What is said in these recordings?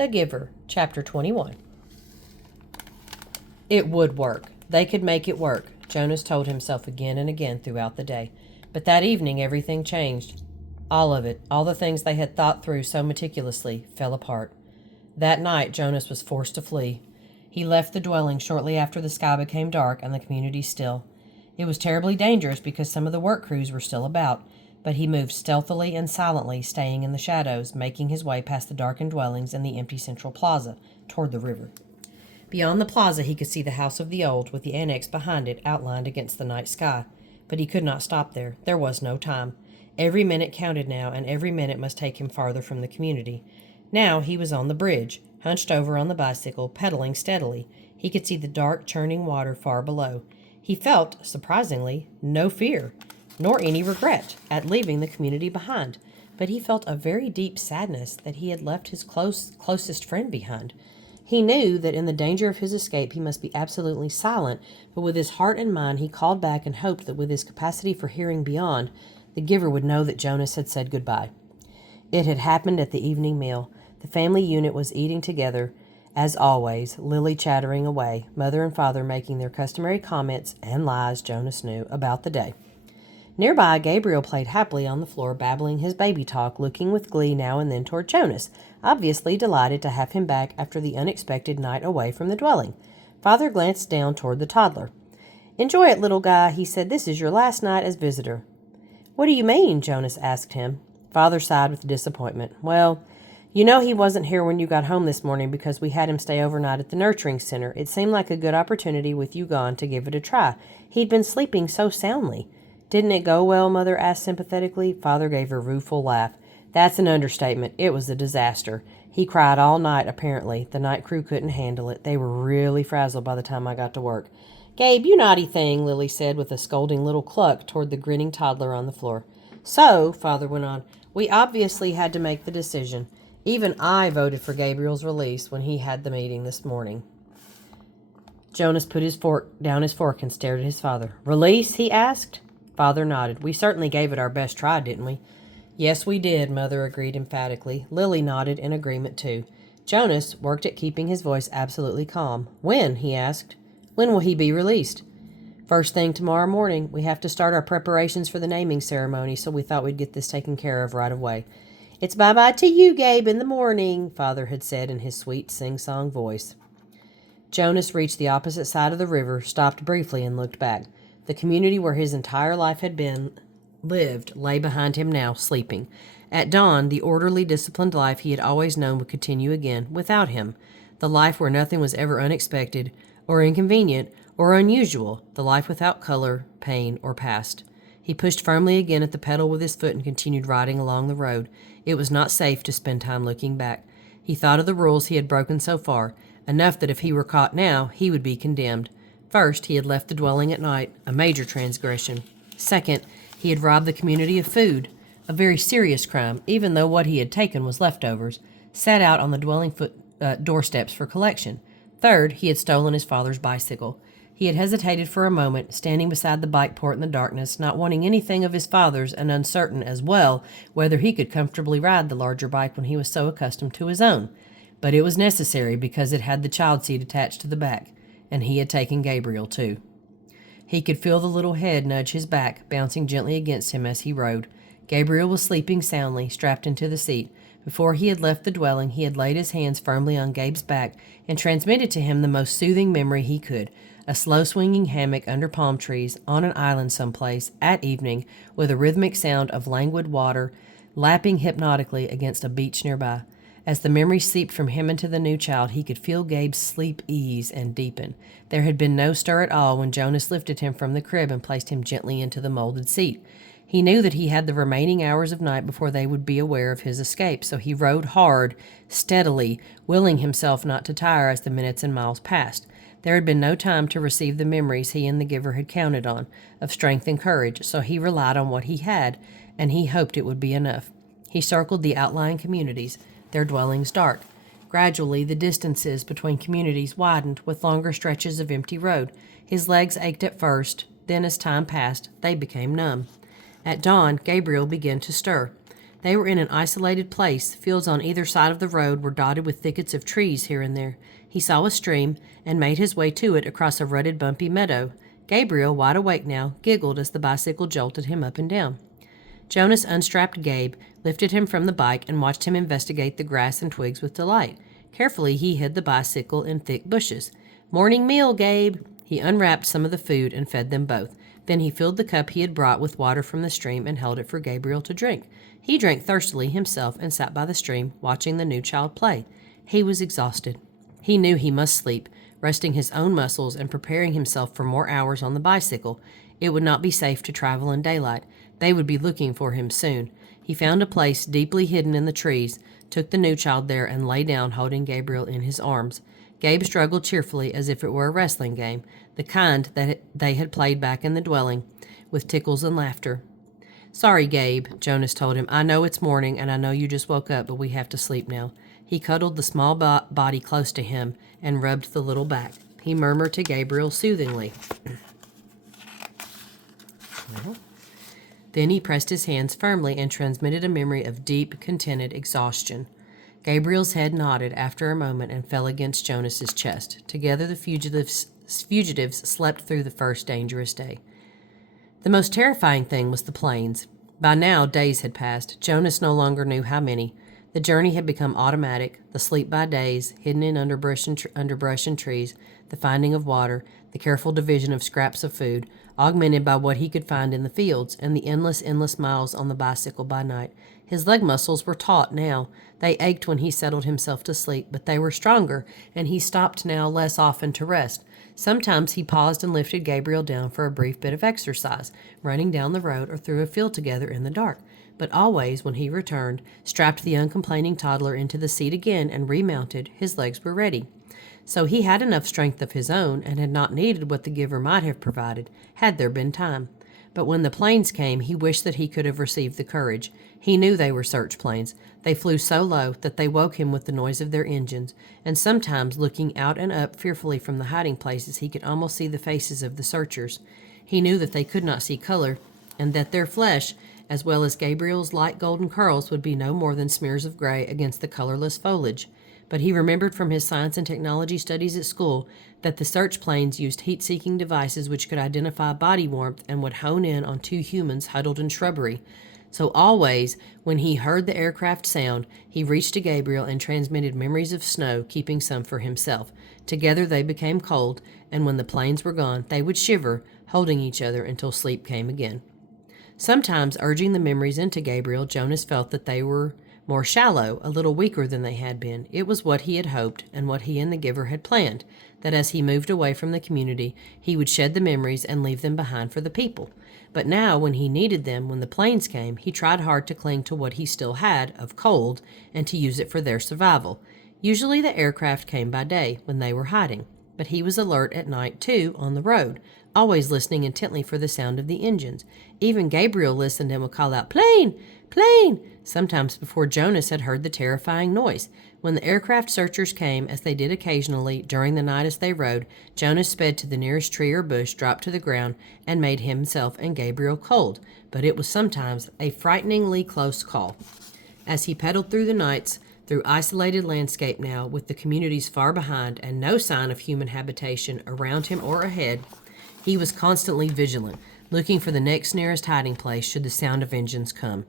The Giver, Chapter 21. It would work. They could make it work, Jonas told himself again and again throughout the day. But that evening everything changed. All of it, all the things they had thought through so meticulously, fell apart. That night Jonas was forced to flee. He left the dwelling shortly after the sky became dark and the community still. It was terribly dangerous because some of the work crews were still about, but he moved stealthily and silently, staying in the shadows, making his way past the darkened dwellings and the empty central plaza, toward the river. Beyond the plaza he could see the house of the old, with the annex behind it outlined against the night sky. But he could not stop there. There was no time. Every minute counted now, and every minute must take him farther from the community. Now he was on the bridge, hunched over on the bicycle, pedaling steadily. He could see the dark, churning water far below. He felt, surprisingly, no fear, nor any regret at leaving the community behind, but he felt a very deep sadness that he had left his closest friend behind. He knew that in the danger of his escape he must be absolutely silent, but with his heart and mind he called back and hoped that with his capacity for hearing beyond, the Giver would know that Jonas had said goodbye. It had happened at the evening meal. The family unit was eating together, as always, Lily chattering away, mother and father making their customary comments and lies, Jonas knew, about the day. Nearby, Gabriel played happily on the floor, babbling his baby talk, looking with glee now and then toward Jonas, obviously delighted to have him back after the unexpected night away from the dwelling. Father glanced down toward the toddler. "Enjoy it, little guy," he said. "This is your last night as visitor." "What do you mean?" Jonas asked him. Father sighed with disappointment. "Well, you know he wasn't here when you got home this morning because we had him stay overnight at the nurturing center. It seemed like a good opportunity with you gone to give it a try. He'd been sleeping so soundly." "Didn't it go well?" Mother asked sympathetically. Father gave a rueful laugh. "That's an understatement. It was a disaster. He cried all night, apparently. The night crew couldn't handle it. They were really frazzled by the time I got to work." "Gabe, you naughty thing," Lily said with a scolding little cluck toward the grinning toddler on the floor. "So," Father went on, "we obviously had to make the decision. Even I voted for Gabriel's release when he had the meeting this morning." Jonas put down his fork and stared at his father. "Release?" he asked. Father nodded. "We certainly gave it our best try, didn't we?" "Yes, we did," Mother agreed emphatically. Lily nodded in agreement, too. Jonas worked at keeping his voice absolutely calm. "When?" he asked. "When will he be released?" "First thing tomorrow morning. We have to start our preparations for the naming ceremony, so we thought we'd get this taken care of right away." "It's bye-bye to you, Gabe, in the morning," Father had said in his sweet sing-song voice. Jonas reached the opposite side of the river, stopped briefly, and looked back. The community where his entire life had been lived lay behind him now, sleeping. At dawn, the orderly, disciplined life he had always known would continue again, without him. The life where nothing was ever unexpected, or inconvenient, or unusual. The life without color, pain, or past. He pushed firmly again at the pedal with his foot and continued riding along the road. It was not safe to spend time looking back. He thought of the rules he had broken so far, enough that if he were caught now, he would be condemned. First, he had left the dwelling at night, a major transgression. Second, he had robbed the community of food, a very serious crime, even though what he had taken was leftovers, sat out on the dwelling doorsteps for collection. Third, he had stolen his father's bicycle. He had hesitated for a moment, standing beside the bike port in the darkness, not wanting anything of his father's and uncertain as well whether he could comfortably ride the larger bike when he was so accustomed to his own. But it was necessary because it had the child seat attached to the back. And he had taken Gabriel, too. He could feel the little head nudge his back, bouncing gently against him as he rode. Gabriel was sleeping soundly, strapped into the seat. Before he had left the dwelling, he had laid his hands firmly on Gabe's back and transmitted to him the most soothing memory he could. A slow-swinging hammock under palm trees, on an island someplace, at evening, with a rhythmic sound of languid water lapping hypnotically against a beach nearby. As the memory seeped from him into the new child, he could feel Gabe's sleep ease and deepen. There had been no stir at all when Jonas lifted him from the crib and placed him gently into the molded seat. He knew that he had the remaining hours of night before they would be aware of his escape, so he rode hard, steadily, willing himself not to tire as the minutes and miles passed. There had been no time to receive the memories he and the Giver had counted on, of strength and courage, so he relied on what he had, and he hoped it would be enough. He circled the outlying communities, their dwellings dark. Gradually, the distances between communities widened with longer stretches of empty road. His legs ached at first, then as time passed, they became numb. At dawn, Gabriel began to stir. They were in an isolated place. Fields on either side of the road were dotted with thickets of trees here and there. He saw a stream and made his way to it across a rutted, bumpy meadow. Gabriel, wide awake now, giggled as the bicycle jolted him up and down. Jonas unstrapped Gabe, lifted him from the bike, and watched him investigate the grass and twigs with delight. Carefully, he hid the bicycle in thick bushes. "Morning meal, Gabe." He unwrapped some of the food and fed them both. Then he filled the cup he had brought with water from the stream and held it for Gabriel to drink. He drank thirstily himself and sat by the stream, watching the new child play. He was exhausted. He knew he must sleep, resting his own muscles and preparing himself for more hours on the bicycle. It would not be safe to travel in daylight. They would be looking for him soon. He found a place deeply hidden in the trees, took the new child there, and lay down, holding Gabriel in his arms. Gabe struggled cheerfully as if it were a wrestling game, the kind that they had played back in the dwelling, with tickles and laughter. "Sorry, Gabe," Jonas told him. "I know it's morning, and I know you just woke up, but we have to sleep now." He cuddled the small body close to him and rubbed the little back. He murmured to Gabriel soothingly. Then he pressed his hands firmly and transmitted a memory of deep, contented exhaustion. Gabriel's head nodded after a moment and fell against Jonas's chest. Together the fugitives slept through the first dangerous day. The most terrifying thing was the plains. By now, days had passed. Jonas no longer knew how many. The journey had become automatic, the sleep by days, hidden in underbrush and trees, the finding of water, the careful division of scraps of food, augmented by what he could find in the fields, and the endless miles on the bicycle by night. His leg muscles were taut now. They ached when he settled himself to sleep, but they were stronger, and he stopped now less often to rest. Sometimes he paused and lifted Gabriel down for a brief bit of exercise, running down the road or through a field together in the dark. But always, when he returned, strapped the uncomplaining toddler into the seat again and remounted, his legs were ready. So he had enough strength of his own and had not needed what the giver might have provided, had there been time. But when the planes came, he wished that he could have received the courage. He knew they were search planes. They flew so low that they woke him with the noise of their engines, and sometimes, looking out and up fearfully from the hiding places, he could almost see the faces of the searchers. He knew that they could not see color, and that their flesh, as well as Gabriel's light golden curls, would be no more than smears of gray against the colorless foliage. But he remembered from his science and technology studies at school that the search planes used heat-seeking devices which could identify body warmth and would hone in on two humans huddled in shrubbery. So always, when he heard the aircraft sound, he reached to Gabriel and transmitted memories of snow, keeping some for himself. Together they became cold, and when the planes were gone, they would shiver, holding each other until sleep came again. Sometimes, urging the memories into Gabriel, Jonas felt that they were more shallow, a little weaker than they had been. It was what he had hoped, and what he and the giver had planned, that as he moved away from the community, he would shed the memories and leave them behind for the people. But now, when he needed them, when the planes came, he tried hard to cling to what he still had of cold and to use it for their survival. Usually the aircraft came by day, when they were hiding, but he was alert at night, too, on the road, always listening intently for the sound of the engines. Even Gabriel listened and would call out, "Plane! Plane!" sometimes before Jonas had heard the terrifying noise. When the aircraft searchers came, as they did occasionally during the night as they rode, Jonas sped to the nearest tree or bush, dropped to the ground, and made himself and Gabriel cold. But it was sometimes a frighteningly close call. As he pedaled through the nights, through isolated landscape now, with the communities far behind and no sign of human habitation around him or ahead, he was constantly vigilant, looking for the next nearest hiding place should the sound of engines come.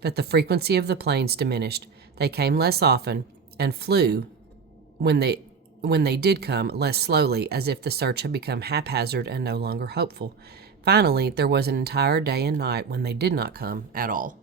But the frequency of the planes diminished. They came less often, and flew, when they did come, less slowly, as if the search had become haphazard and no longer hopeful. Finally, there was an entire day and night when they did not come at all.